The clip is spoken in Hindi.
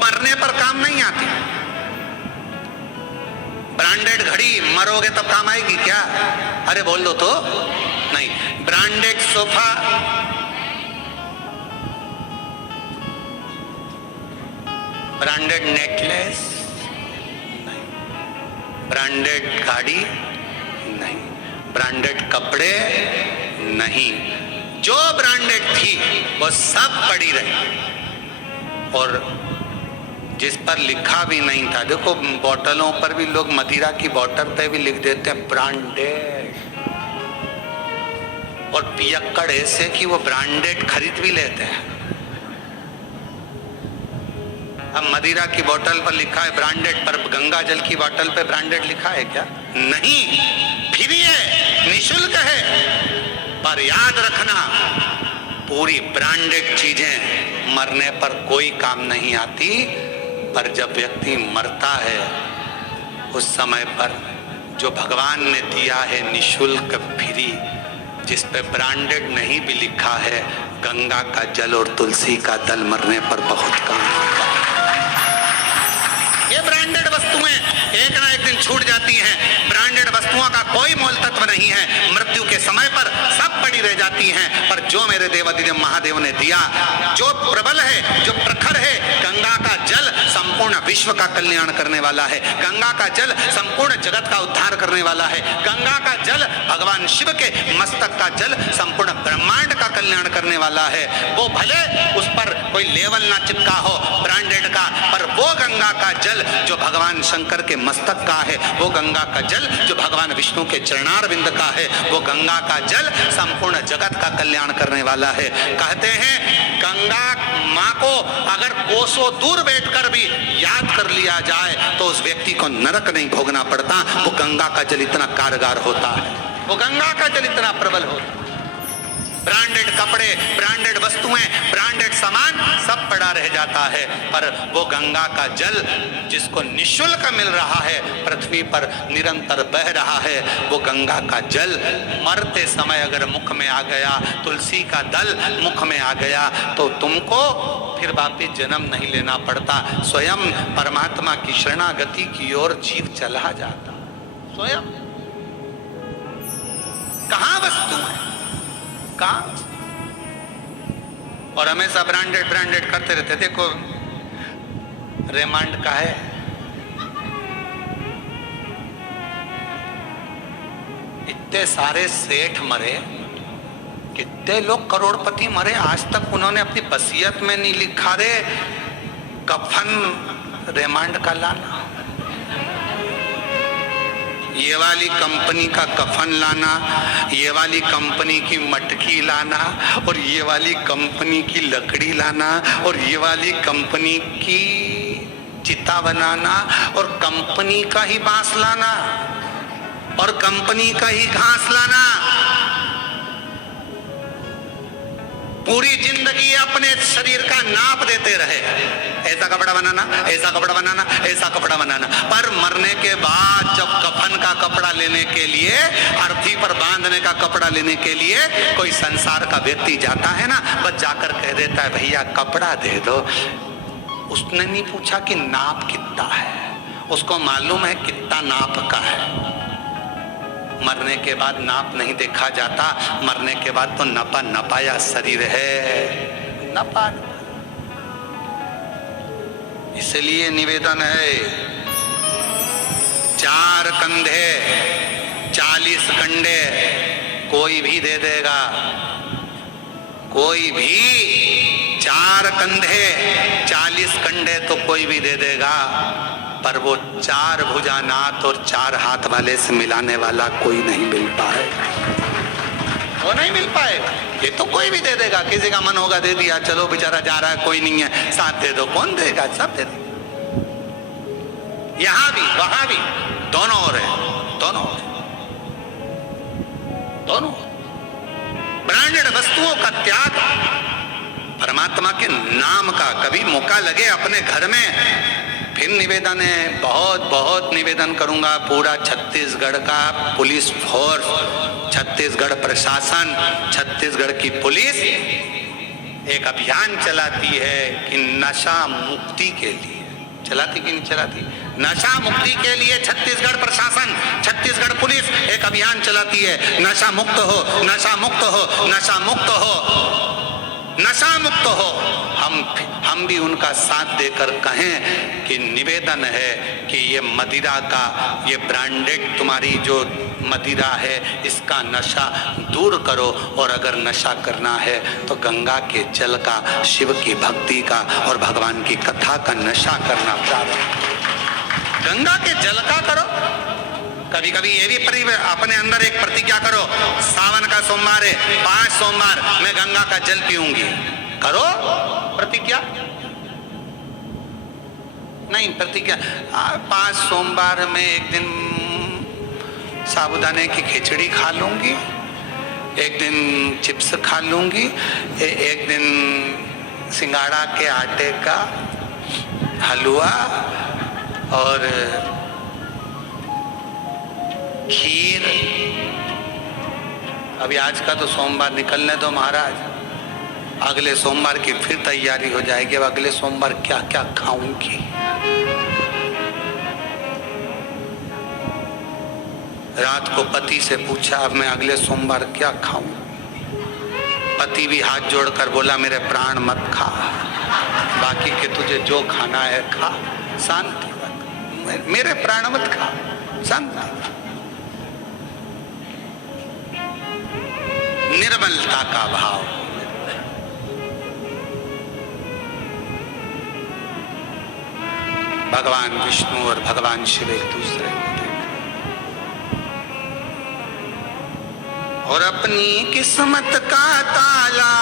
मरने पर काम नहीं आती। ब्रांडेड घड़ी मरोगे तब काम आएगी क्या? अरे बोल दो तो नहीं। ब्रांडेड सोफा, ब्रांडेड नेकलेस नहीं, ब्रांडेड गाड़ी नहीं, ब्रांडेड कपड़े नहीं। जो ब्रांडेड थी वो सब पड़ी रही और जिस पर लिखा भी नहीं था। देखो बोतलों पर भी लोग मदिरा की बोतल पे भी लिख देते हैं ब्रांडेड, और पियक्कड़ ऐसे कि वो ब्रांडेड खरीद भी लेते हैं। अब मदिरा की बोतल पर लिखा है ब्रांडेड, पर गंगा जल की बोतल पे ब्रांडेड लिखा है क्या? नहीं, फ्री है, निशुल्क है। पर याद रखना, पूरी ब्रांडेड चीजें मरने पर कोई काम नहीं आती। पर जब व्यक्ति मरता है उस समय पर जो भगवान ने दिया है निशुल्क फ्री, जिस पे ब्रांडेड नहीं भी लिखा है, गंगा का जल और तुलसी का दल मरने पर बहुत काम आता है। ये ब्रांडेड वस्तुएं एक ना एक दिन छूट जाती हैं। ब्रांडेड वस्तुओं का कोई मोल तत्व नहीं है, मृत्यु के समय पर सब पड़ी रह जाती हैं। पर जो मेरे देवादिदेव महादेव ने दिया, जो प्रबल है, जो प्रखर है, गंगा का जल संपूर्ण विश्व का कल्याण करने वाला है। गंगा का जल संपूर्ण जगत का उद्धार करने वाला है। गंगा का जल भगवान शिव के मस्तक का जल संपूर्ण ब्रह्मांड का कल्याण करने वाला है। वो भले उस पर कोई लेवल ना चिपका हो ब्रांडेड का, पर वो गंगा का जल जो भगवान शंकर के मस्तक का है, वो गंगा का जल जो भगवान विष्णु के चरणारविंद का है, वो गंगा का जल संपूर्ण जगत का कल्याण करने वाला है। कहते हैं गंगा माँ को अगर कोसों दूर बैठकर भी याद कर लिया जाए तो उस व्यक्ति को नरक नहीं भोगना पड़ता। वो गंगा का जल इतना कारगर होता है, वो गंगा का जल इतना प्रबल होता है। ब्रांडेड कपड़े, ब्रांडेड वस्तुएं, ब्रांडेड सामान सब पड़ा रह जाता है, पर वो गंगा का जल जिसको निशुल्क मिल रहा है, पृथ्वी पर निरंतर बह रहा है, वो गंगा का जल मरते समय अगर मुख में आ गया, तुलसी का दल मुख में आ गया, तो तुमको फिर वापिस जन्म नहीं लेना पड़ता। स्वयं परमात्मा की शरणागति की ओर जीव चला जाता। स्वयं कहाँ वस्तु है, कहाँ? और हमेशा ब्रांडेड ब्रांडेड करते रहते। देखो रेमांड का है, इतने सारे सेठ मरे, कितने लोग करोड़पति मरे, आज तक उन्होंने अपनी वसीयत में नहीं लिखा रे कफन रेमांड का लाना, ये वाली कंपनी का कफन लाना, ये वाली कंपनी की मटकी लाना, और ये वाली कंपनी की लकड़ी लाना, और ये वाली कंपनी की चिता बनाना, और कंपनी का ही बांस लाना, और कंपनी का ही घास लाना। पूरी जिंदगी अपने शरीर का नाप देते रहे, ऐसा कपड़ा बनाना, ऐसा कपड़ा बनाना, ऐसा कपड़ा बनाना। पर मरने के बाद जब कफन का कपड़ा लेने के लिए, अर्थी पर बांधने का कपड़ा लेने के लिए कोई संसार का व्यक्ति जाता है ना, बस जाकर कह देता है भैया कपड़ा दे दो। उसने नहीं पूछा कि नाप कितना है, उसको मालूम है कितना नाप का है। मरने के बाद नाप नहीं देखा जाता, मरने के बाद तो नपा नपाया शरीर है, नपा। इसलिए निवेदन है, 4 कंधे 40 कंडे कोई भी दे देगा, कोई भी। 4 कंधे 40 कंडे तो कोई भी दे देगा, पर वो 4 भुजानाथ और 4 हाथ वाले से मिलाने वाला कोई नहीं मिल पाएगा, वो नहीं मिल पाएगा। ये तो कोई भी दे देगा, किसी का मन होगा दे दिया, चलो बेचारा जा रहा है कोई नहीं है, साथ दे दो, कौन देगा? सब दे दो। यहां भी वहां भी दोनों ओर है, दोनों दोनों। ब्रांडेड वस्तुओं का त्याग परमात्मा के नाम का। कभी मौका लगे अपने घर में, फिर निवेदन है, बहुत बहुत निवेदन करूंगा, पूरा छत्तीसगढ़ का पुलिस फोर्स, छत्तीसगढ़ प्रशासन, छत्तीसगढ़ की पुलिस एक अभियान चलाती है कि नशा मुक्ति के लिए, चलाती कि नहीं चलाती? नशा मुक्ति के लिए छत्तीसगढ़ प्रशासन, छत्तीसगढ़ पुलिस एक अभियान चलाती है, नशा मुक्त हो, नशा मुक्त हो, नशा मुक्त हो, नशा मुक्त हो। हम भी उनका साथ देकर कहें कि निवेदन है कि ये मदिरा का, ये ब्रांडेड तुम्हारी जो मदिरा है, इसका नशा दूर करो, और अगर नशा करना है तो गंगा के जल का, शिव की भक्ति का और भगवान की कथा का नशा करना प्रारंभ। गंगा के जल का करो। कभी कभी ये भी अपने अंदर एक प्रतिज्ञा करो, सावन का सोमवार है, 5 सोमवार मैं गंगा का जल पीऊंगी। करो प्रतिज्ञा। नहीं प्रतिज्ञा, 5 सोमवार में एक दिन साबूदाने की खिचड़ी खा लूंगी, एक दिन चिप्स खा लूंगी, एक दिन सिंगाड़ा के आटे का हलवा और खीर। अभी आज का तो सोमवार निकलने दो महाराज, अगले सोमवार की फिर तैयारी हो जाएगी। अब अगले सोमवार क्या क्या खाऊंगी। रात को पति से पूछा, अब मैं अगले सोमवार क्या खाऊं? पति भी हाथ जोड़कर बोला, मेरे प्राण मत खा, बाकी के तुझे जो खाना है खा, शांति रख, मेरे प्राण मत खा, शांति। निर्मलता का भाव। भगवान विष्णु और भगवान शिव एक दूसरे को देख और अपनी किस्मत का ताला